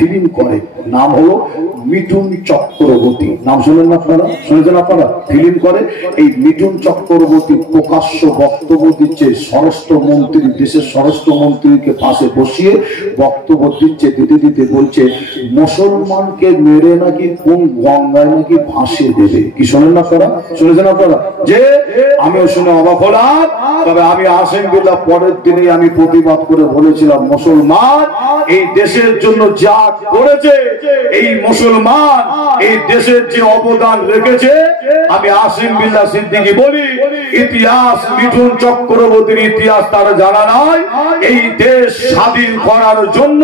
Film করে, নাম হলো মিঠুন চক্রবর্তী। নাম শুনেন না আপনারা? শুনেছেন আপনারা? ফিল্ম করে। এই মিঠুন চক্রবর্তী প্রকাশ্য বক্তব্য দিচ্ছে স্বরাষ্ট্রমন্ত্রী, দেশের স্বরাষ্ট্রমন্ত্রীকে পাশে বসিয়ে বক্তব্য দিচ্ছে, দিতে দিতে বলছে মুসলমানকে মেরে নাকি কোন গঙ্গায় নাকি ভাসিয়ে দেবে। কি শোনেন না আপনারা? শুনেছেন আপনারা? যে আমিও শুনে অবাক হলাম। তবে আমি আলহামদুলিল্লাহ পরের দিনে আমি প্রতিবাদ করে বলেছিলাম, মুসলমান এই দেশের জন্য যা করেছে, এই মুসলমান এই দেশের যে অবদান রেখেছে, আমি আসিম বিল্লাহ সিদ্দিকী বলি, ইতিহাস মিঠুন চক্রবর্তীর ইতিহাস তারা জানা নাই। এই দেশ স্বাধীন করার জন্য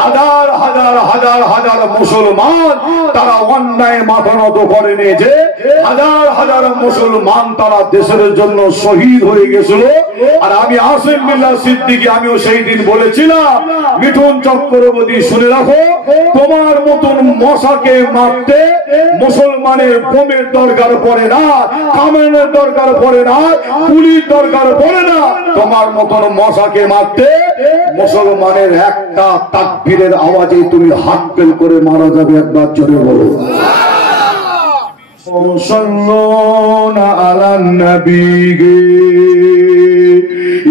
হাজার হাজার হাজার হাজার মুসলমান তারা অন্যায় মাথা নত করেনি, যে হাজার হাজার মুসলমান তারা দেশের জন্য শহীদ হয়ে গেছিল। আর আমি আসিম বিল্লাহ সিদ্দিকী আমিও সেই দিন বলেছিলাম, মিঠুন চক্রবর্তী শুনে রাখো, তোমার মতন মশাকে মারতে মুসলমানের বোমের দরকার পড়ে না, কামানের দরকার পড়ে না, পুলিশ দরকার পড়ে না। তোমার মতন মশাকে মারতে মুসলমানের একটা তাকবীরের আওয়াজে তুমি হাত ফেল করে মারা যাবে। একবার জোরে বলো সাল্লাল্লাহু আলান নবী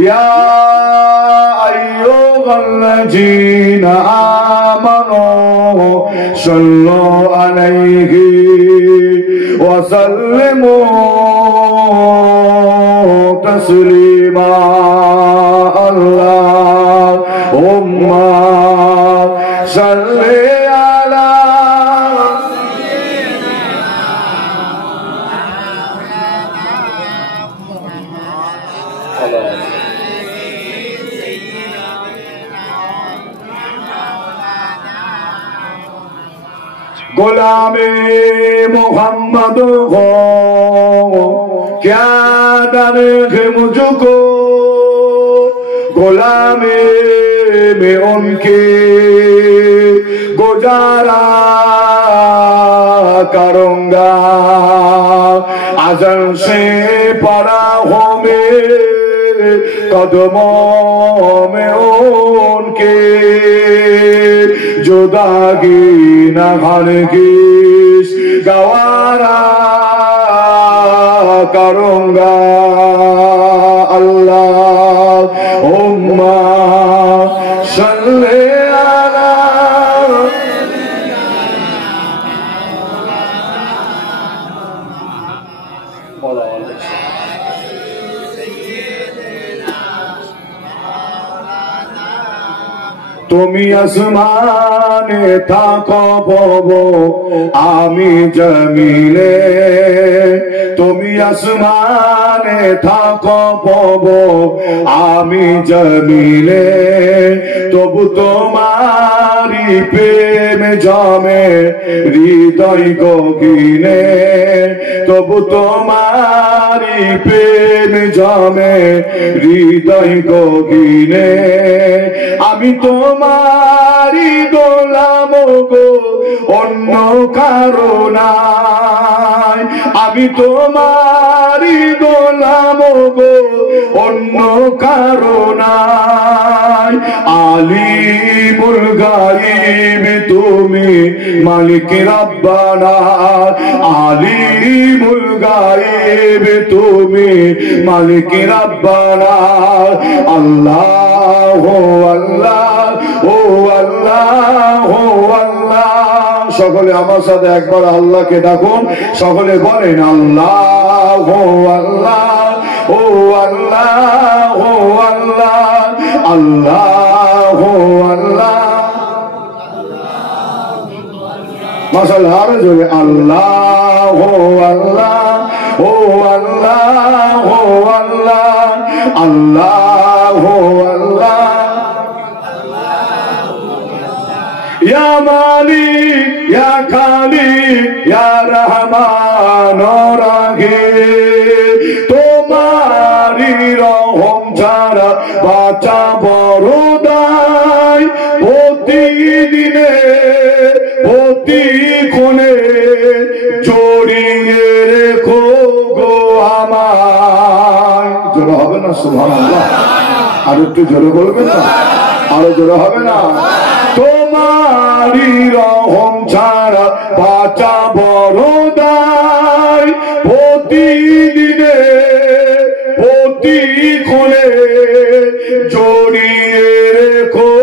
ইয়া আইয়ুহাল্লাযীনা আমানু সাল্লু আলাইহি ওয়া সাল্লিমু তাসলিমা। আল্লাহুম্মা সাল্লি আলা गुलामे मोहम्मद हो क्या दर्द मुझको, गुलामे में उनके गुजारा करूंगा। अज़ल से पड़ा हो मेरे कदमों में उनके, जुदागी न हरगिज़ गवारा करूंगा। अल्लाहुम्मा सल्ली अला তুমি আসমানে থাকো প্রভু আমি জমিনে, তুমি আসমানে থাকো প্রভু আমি জমিনে, তবু তোমারি প্রেম জমে হৃদয় গগিনে, তবু তোমারি প্রেম জমে হৃদয় গগিনে। আমি তোমারি গোলাম গো অন্য কারণায়, আমি তোমারি গোলাম গো অন্য কারণায়। আলিমুল গায়ব তুমি মালিক রব্বানা, আলিমুল গায়ব তুমি মালিক রব্বানা। আল্লাহ আল্লাহ ও আল্লাহ ও আল্লাহ। সকলে আমার সাথে একবার আল্লাহকে ডাকুন, সকলে বলেন আল্লাহ ও আল্লাহ ও আল্লাহ ও আল্লাহ আল্লাহ ও আল্লাহ। মাশাআল্লাহ আরো জোরে আল্লাহ ও আল্লাহ ও আল্লাহ ও আল্লাহ আল্লাহ ও আল্লাহ। या मालिक या खालिक या रहमान रहीम, तुम्हारी रहम ছাড়া বাঁচা বড় দায়। প্রতিদিনে প্রতিক্ষণে জড়িয়ে রেখো গো আমায়। জোরে হবে না? সুবহানাল্লাহ। আর একটু জোরে বলবেন না? আরো জোরে হবে না? তোমার বাঁচা বড় দায়, প্রতিদিনে প্রতিক্ষণে জড়িয়ে রেখো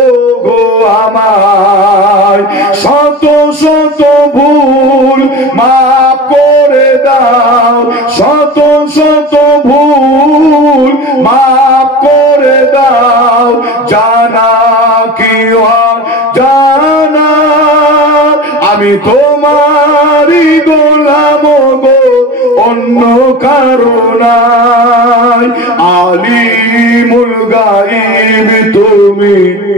গো আমায়। শত শত ভুল মাফ করে দাও, শত শত ভুল মাফ করে দাও, জানা কি জানা আমি তোমারই গোলাম গো, অন্য কারণায়। আলিমুল গায়ব তুমি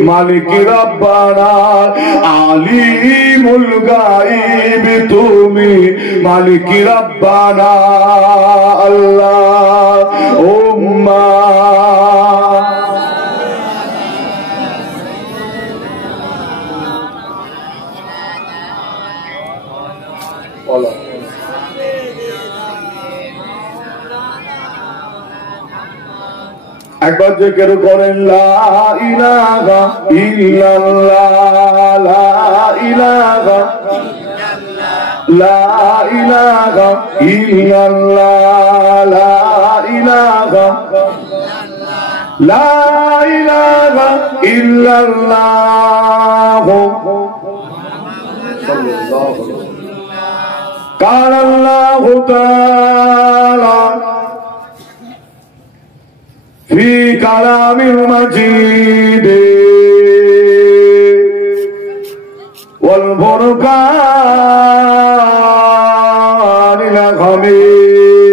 মালিক রব্বানা, আলিমুল গায়ব তুমি মালিক রব্বানা। আল্লাহুম্মা একবার জিকির করেন লা ইলাহা ইল্লাল্লাহ, লা ইলাহা লা ইলাহা ইল্লাল্লাহ, লা ইলাহা লা ইলাহা ইল্লাল্লাহ। قال الله تعالى في كلام المجيد والفرقان الحميد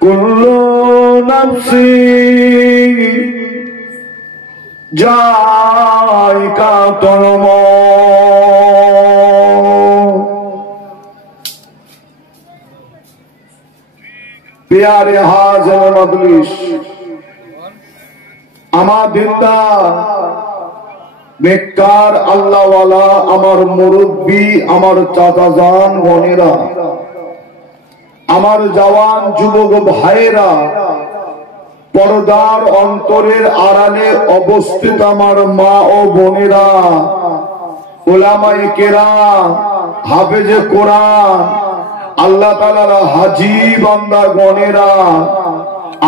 كل نفس जायकातुल मौत। प्यारे हाजिर मजलिस, আমার দিনদার নেককার আল্লাহওয়ালা, আমার মুরব্বী, আমার চাচাজান বোনেরা, আমার জওয়ান যুবক ভাইয়েরা, পর্দার অন্তরের আড়ালে অবস্থিত আমার মা ও বোনেরা, উলামায়ে কেরাম, হাফেজে কোরআন, আল্লাহ তাআলার হাজী বান্দা গণেরা,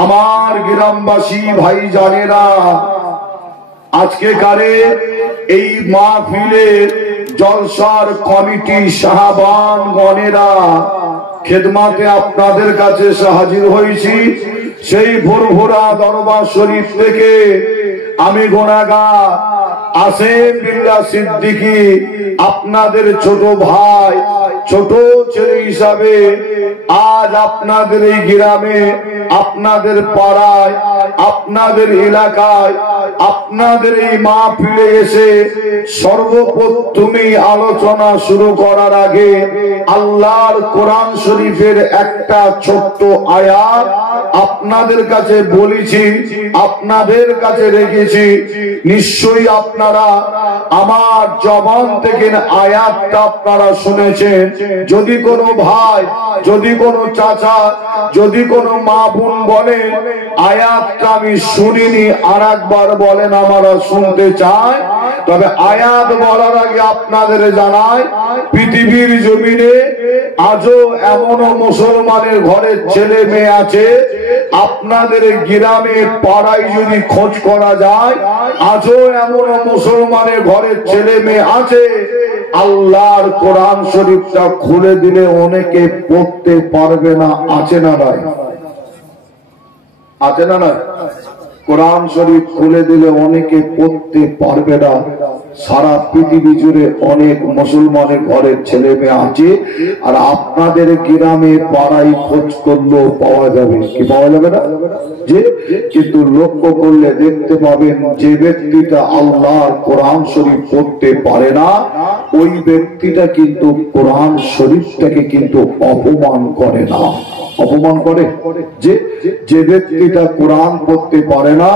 আমার গ্রামবাসী ভাই জানেরা, আজকে কারে এই মাহফিলে জলসার কমিটি সাহাবান গণেরা, খেদমাতে আপনাদের কাছে হাজির হয়েছি। সেই ভোরভোরা দরবার শরীফ থেকে আমি গুনাহগার আসিফ বিল্লাহ সিদ্দিকী, আপনাদের ছোট ভাই, ছোট ছেলে হিসাবে আজ আপনাদের এই গ্রামে, আপনাদের পাড়ায়, আপনাদের এলাকায়, আপনাদের এই মাহফিলে এসে সর্বপ্রথমেই আলোচনা শুরু করার আগে আল্লাহর কোরআন শরীফের একটা ছোট্ট আয়াত আপনাদের কাছে বলেছি, আপনাদের কাছে রেখেছি। নিশ্চয়ই আপনারা আমার জবান থেকে আয়াতটা আপনারা শুনেছেন। যদি কোনো ভাই, যদি কোনো চাচা, যদি কোনো মা বোন বলেন আয়াতটা আমি শুনিনি, আর একবার বলেন আমরা শুনতে চাই। তবে আয়াত বলার আগে আপনাদের জানাই, পৃথিবীর জমিনে আজও এমনও মুসলমানের ঘরের ছেলে মেয়ে আছে, আপনাদের গ্রামে পাড়ায় যদি খোঁজ করা যায়, আজও এমনও মুসলমানের ঘরের ছেলে মেয়ে আছে আল্লাহর কোরআন শরীফটা খুলে দিলে অনেকে পড়তে পারবে না। আছে না নাই? আছে না নাই? কোরআন শরীফ খুলে দিলে অনেকে পড়তে পারবে না। সারা পৃথিবী জুড়ে অনেক মুসলমানের ঘরের ছেলে মেয়ে আছে, আর আপনাদের গ্রামে পাড়ায় খোঁজ করলেও পাওয়া যাবে। কি পাওয়া যাবে না? যে কিন্তু লক্ষ্য করলে দেখতে পাবেন, যে ব্যক্তিটা আল্লাহর কোরআন শরীফ পড়তে পারে না, ওই ব্যক্তিটা কিন্তু কোরআন শরীফটাকে কিন্তু অপমান করে না। অপমান করে। যে ব্যক্তিটা কোরআন পড়তে পারে না,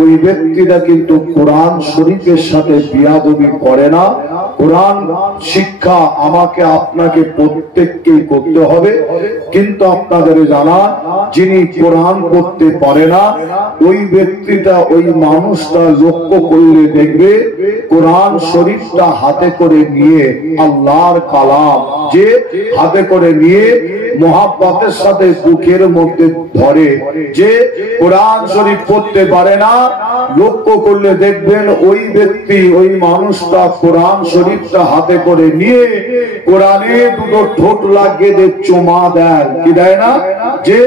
ওই ব্যক্তিটা কিন্তু কোরআন শরীফের সাথে বিয়াদবি করে না, কোরআন শিক্ষা আমাকে আপনাকে প্রত্যেককেই করতে হবে। কিন্তু আপনাদের জানা, যিনি কোরআন করতে পারে না ওই ব্যক্তিটা, ওই মানুষটা লক্ষ্য করলে দেখবে কোরআন শরীফটা হাতে করে নিয়ে, আল্লাহর কালাম যে হাতে করে নিয়ে মোহাব্বতের সাথে বুকের মধ্যে ধরে, যে কোরআন শরীফ পড়তে পারে না, লক্ষ্য করলে দেখবেন ওই ব্যক্তি, ওই মানুষটা কোরআন শরীফটা হাতে করে নিয়ে কোরআনে দুটো ঠোঁট লাগিয়ে চুমা দেয়, কি দেয় না? যে